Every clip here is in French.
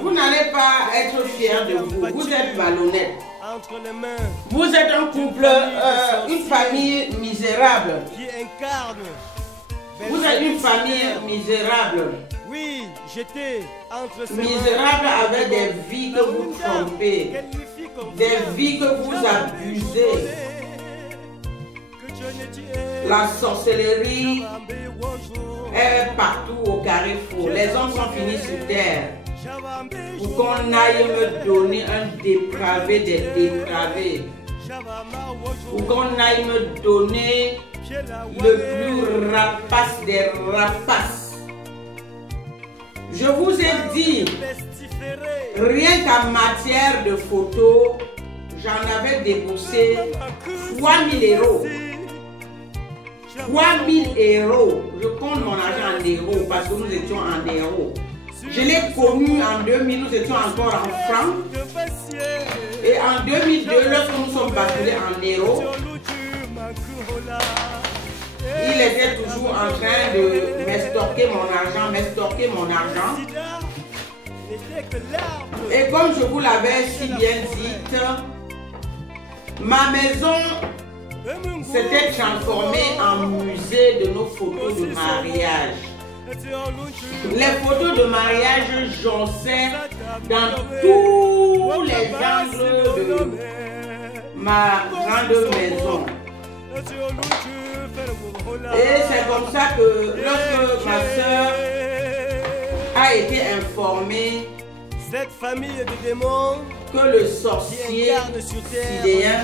Vous n'allez pas être fiers de vous. Vous êtes malhonnête. Vous êtes un couple, une famille misérable. Vous êtes une famille misérable. Oui, j'étais entre ces misérable avec des vies que vous trompez, des vies que vous abusez. La sorcellerie est partout au carrefour. Les hommes sont finis sur terre. Pour qu'on aille me donner un dépravé des dépravés. Pour qu'on aille me donner le plus rapace des rapaces. Je vous ai dit, rien qu'en matière de photos, j'en avais déboursé 3000 euros. 3000 euros. Je compte mon argent en euros parce que nous étions en euros. Je l'ai connu en 2000, nous étions encore en francs. Et en 2002, lorsque nous sommes basculés en euros, il était toujours en train de m'estorquer mon argent. Et comme je vous l'avais si bien dit, ma maison s'était transformée en musée de nos photos de mariage. Les photos de mariage jonchaient dans tous les angles de ma grande maison. Et c'est comme ça que lorsque ma soeur a été informée cette famille de démons que le sorcier sidéen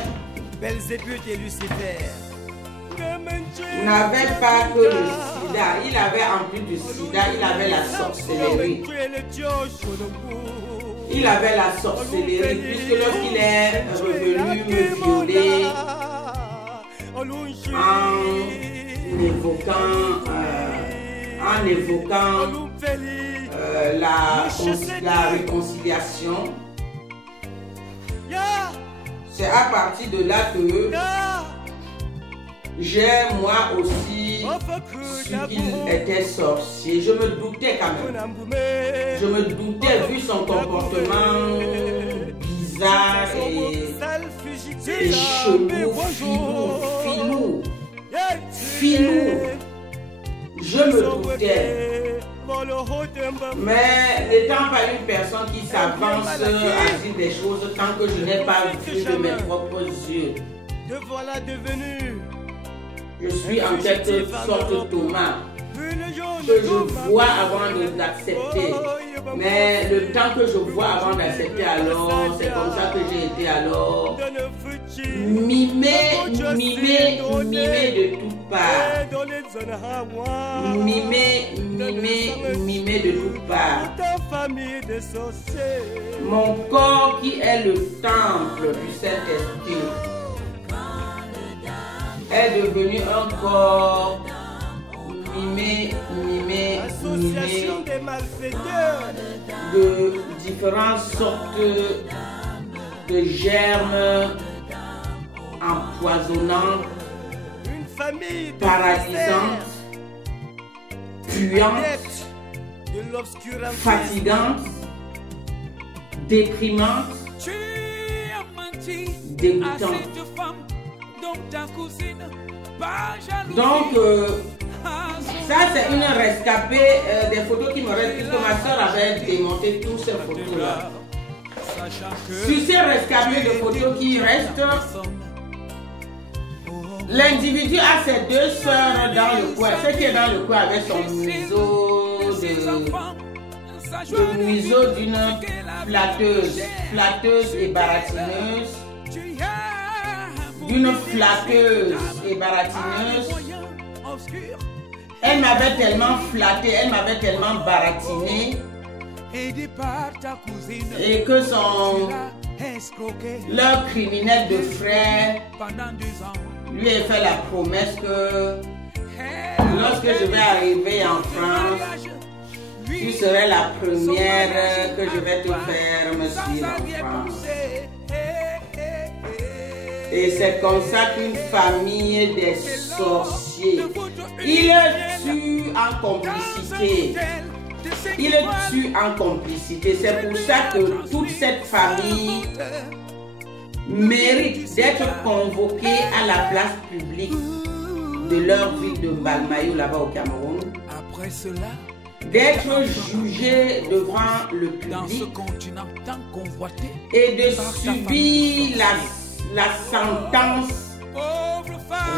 Belzébuth et Lucifer n'avait pas que le sida, il avait en plus du sida, il avait la sorcellerie. Il avait la sorcellerie puisque lorsqu'il est revenu me violer en évoquant la réconciliation, c'est à partir de là que j'ai moi aussi su qu'il était sorcier. Je me doutais quand même. Je me doutais vu son comportement bizarre et chelou, filou. Je me doutais. Mais n'étant pas une personne qui s'avance à dire des choses tant que je n'ai pas vu de mes propres yeux. Je suis en quelque sorte Thomas, que je vois avant d'accepter. Mais le temps que je vois avant d'accepter, alors, c'est comme ça que j'ai été alors mimé de toutes parts. Mimé de toutes parts. Mon corps qui est le temple du Saint-Esprit est devenu un corps mimé de différentes sortes de germes empoisonnants, paralysantes, puantes, fatigantes, déprimantes, dégoûtantes. Donc, ça c'est une rescapée des photos qui me restent, puisque ma soeur avait démonté toutes ces photos-là. Sur ces rescapées de photos qui restent, l'individu a ses deux soeurs dans le coin. Ce qui est dans le coin avec son museau d'une flatteuse et baratineuse. D'une flatteuse et baratineuse. Elle m'avait tellement flatté, elle m'avait tellement baratiné, et que leur criminel de frère lui a fait la promesse que lorsque je vais arriver en France, tu serais la première que je vais te faire me suivre en France. Et c'est comme ça qu'une famille des sorciers, ils tuent en complicité. il tue en complicité. C'est pour ça que toute cette famille mérite d'être convoquée à la place publique de leur ville de Balmayo, là-bas au Cameroun. Après cela, d'être jugée devant le public dans ce continent tant convoité, et de subir la sentence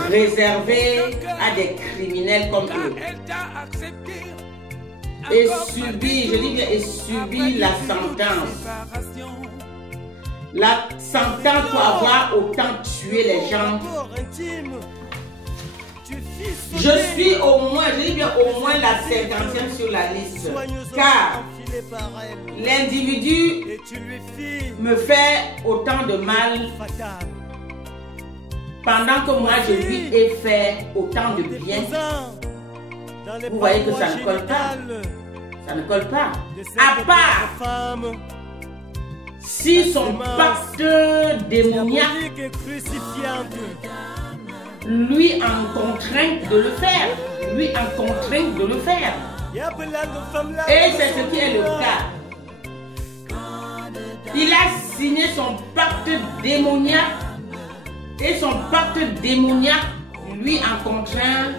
réservée à des criminels comme eux. Et subir, je dis bien, et subir la sentence. La sentence pour avoir autant tué les gens. Je suis au moins, je dis bien au moins la 50e sur la liste. Car l'individu me fait autant de mal pendant que moi je lui ai fait autant de bien. Vous voyez que ça ne colle pas. Ça ne colle pas. À part si son pacte démoniaque lui en contraint de le faire. Lui en contraint de le faire. Et c'est ce qui est le cas. Il a signé son pacte démoniaque. Et son pacte démoniaque lui en contraint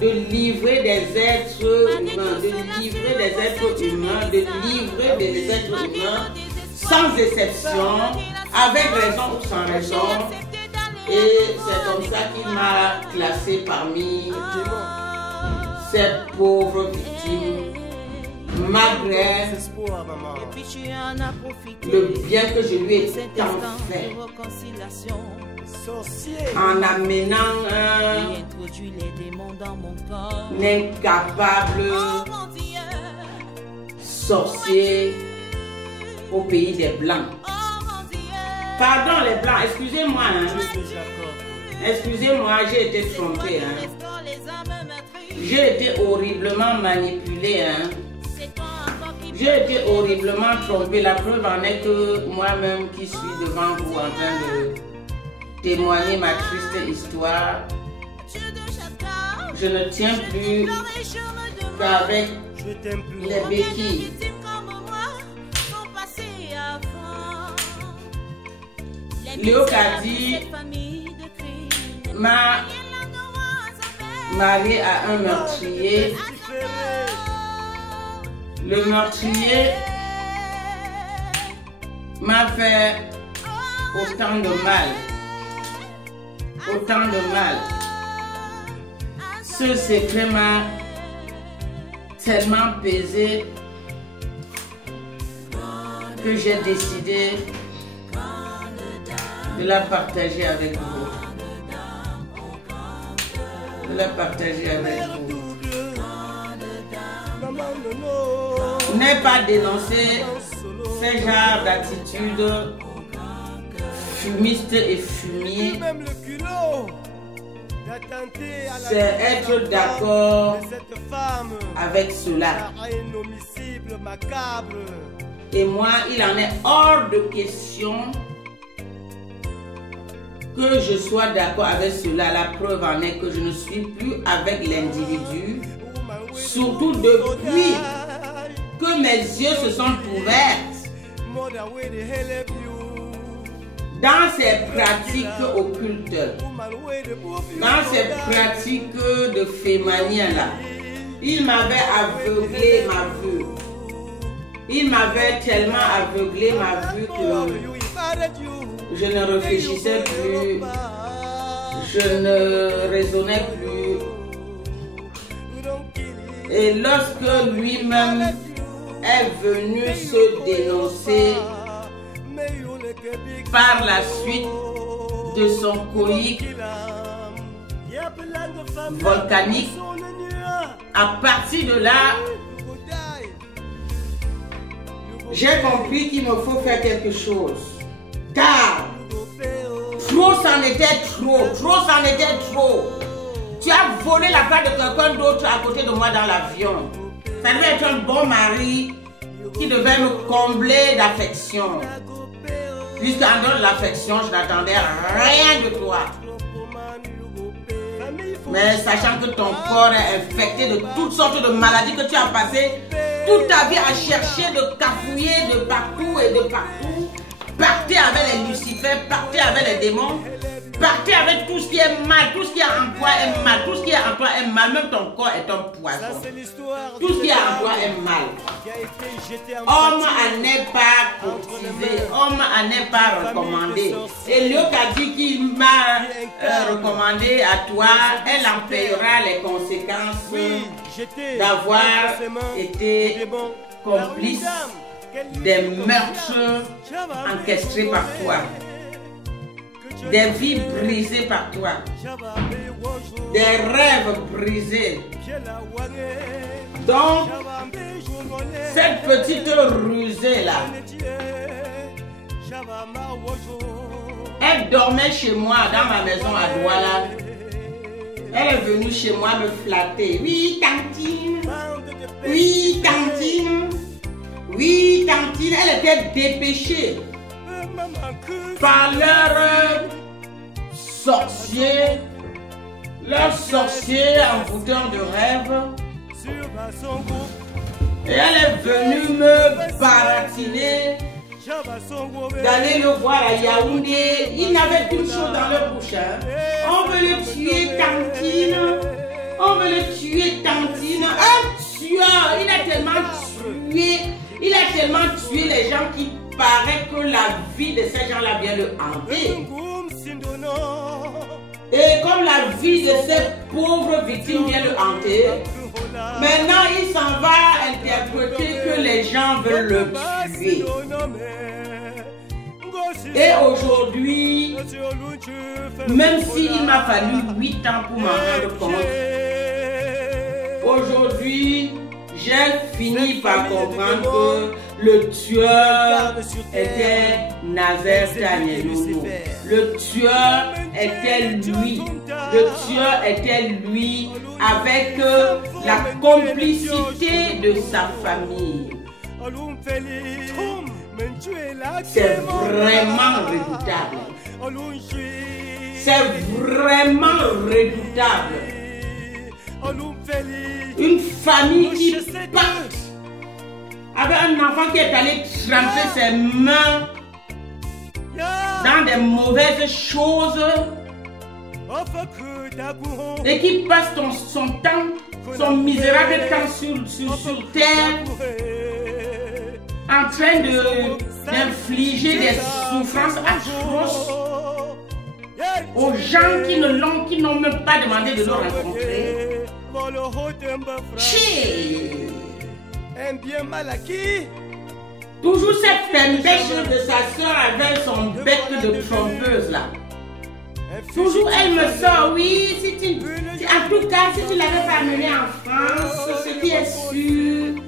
de livrer des êtres humains. De livrer des êtres humains. De livrer des êtres humains sans exception, avec raison ou sans raison. Et c'est comme ça qu'il m'a classé parmi ces pauvres victimes, malgré le bien que je lui ai tant fait, en amenant un incapable sorcier au pays des Blancs. Pardon les Blancs, excusez-moi. Excusez-moi, j'ai été trompée. J'ai été horriblement manipulée. J'ai été horriblement trompée. La preuve en est que moi-même qui suis devant vous en train de témoigner ma triste histoire, je ne tiens plus qu'avec les béquilles. Léo Kadi m'a marié à un meurtrier. Le meurtrier m'a fait autant de mal. Autant de mal. Ce secret m'a tellement pesé que j'ai décidé de la partager avec vous. De la partager avec vous. N'ai pas dénoncé ces genres d'attitudes fumistes et fumiers. C'est être d'accord avec cela. Et moi, il en est hors de question que je sois d'accord avec cela. La preuve en est que je ne suis plus avec l'individu, surtout depuis que mes yeux se sont ouverts dans ces pratiques occultes, dans ces pratiques de fémania-là. Il m'avait aveuglé ma vue. Il m'avait tellement aveuglé ma vue que je ne réfléchissais plus, je ne raisonnais plus. Et lorsque lui-même est venu se dénoncer par la suite de son colique volcanique, à partir de là, j'ai compris qu'il me faut faire quelque chose. Car trop c'en était trop, trop c'en était trop. Tu as volé la part de quelqu'un d'autre à côté de moi dans l'avion. Ça devait être un bon mari qui devait me combler d'affection. Puisqu'en dehors de l'affection, je n'attendais rien de toi. Mais sachant que ton corps est infecté de toutes sortes de maladies que tu as passées toute ta vie à chercher de cafouiller de partout et de partout. Partez avec les Lucifers, partez avec les démons. Partez avec tout ce qui est mal, tout ce qui est en toi est mal, tout ce qui est en toi est mal, même ton corps est un poison. Tout ce qui est en toi est mal. Homme à n'est pas courtisé, homme à n'est pas recommandé. Et Luc a dit qu'il m'a recommandé à toi, elle en paiera les conséquences d'avoir été complice des meurtres encastrés par toi. Des vies brisées par toi, des rêves brisés. Donc, cette petite rusée là, elle dormait chez moi dans ma maison à Douala. Elle est venue chez moi me flatter. Oui, tantine. Oui, tantine. Oui, tantine. Elle était dépêchée par leurs sorciers envoûteurs de rêves. Et elle est venue me baratiner d'aller le voir à Yaoundé. Il n'avait qu'une chose dans leur bouche. Hein. On veut le tuer, tantine. On veut le tuer, tantine. Un tueur, il a tellement tué les gens qui paraît que la vie de ces gens-là vient le hanter. Et comme la vie de ces pauvres victimes vient le hanter, maintenant il s'en va interpréter que les gens veulent le tuer. Et aujourd'hui, même s'il m'a fallu 8 ans pour m'en rendre compte, aujourd'hui, j'ai fini par comprendre que le tueur était Nazer Daniel. Le tueur était lui. Le tueur était lui avec la complicité de sa famille. C'est vraiment redoutable. C'est vraiment redoutable. Une famille qui parte avec un enfant qui est allé tremper ses mains dans des mauvaises choses et qui passe son temps, son misérable temps sur terre en train d'infliger des souffrances atroces aux gens qui n'ont même pas demandé de le rencontrer. Un bien mal acquis. Toujours cette pembèche de sa soeur avec son bec de trompeuse là. Toujours elle me sort, oui, en tout cas, si tu l'avais pas amené en France, ce qui est sûr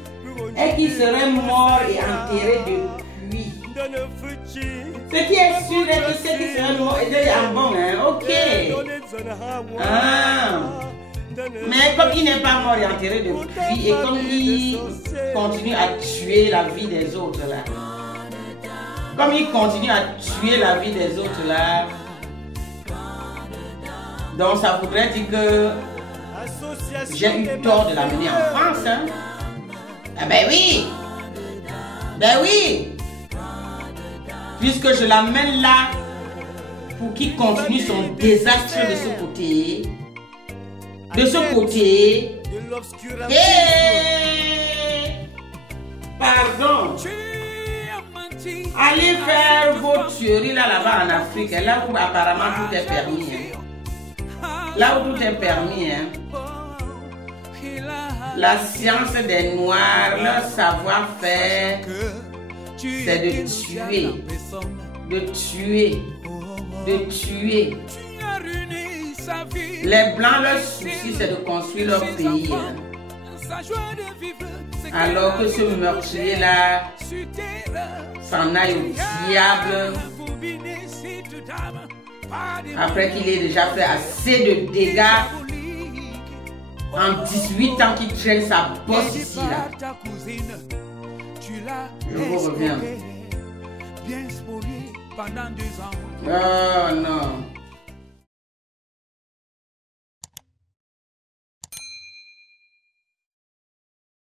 est qu'il serait mort et enterré depuis. Ce qui est sûr est que c'est qu'il serait mort et déjà bon, hein, ok. Ah. Mais comme il n'est pas mort et enterré depuis, et comme il continue à tuer la vie des autres là, comme il continue à tuer la vie des autres là, donc ça voudrait dire que j'ai eu tort de l'amener en France. Hein? Ah ben oui! Ben oui! Puisque je l'amène là pour qu'il continue son désastre de ce côté. De ce côté. Pardon. Allez faire vos tueries là-bas en Afrique. Là où apparemment tout est permis. Hein. Là où tout est permis. Hein. La science des Noirs, leur savoir-faire, c'est de tuer. De tuer. De tuer. Les Blancs, leur souci, c'est de construire leur pays. Alors que ce meurtrier-là s'en aille au diable. Après qu'il ait déjà fait assez de dégâts en 18 ans qu'il traîne sa bosse ici là. Je vous reviens. Oh non.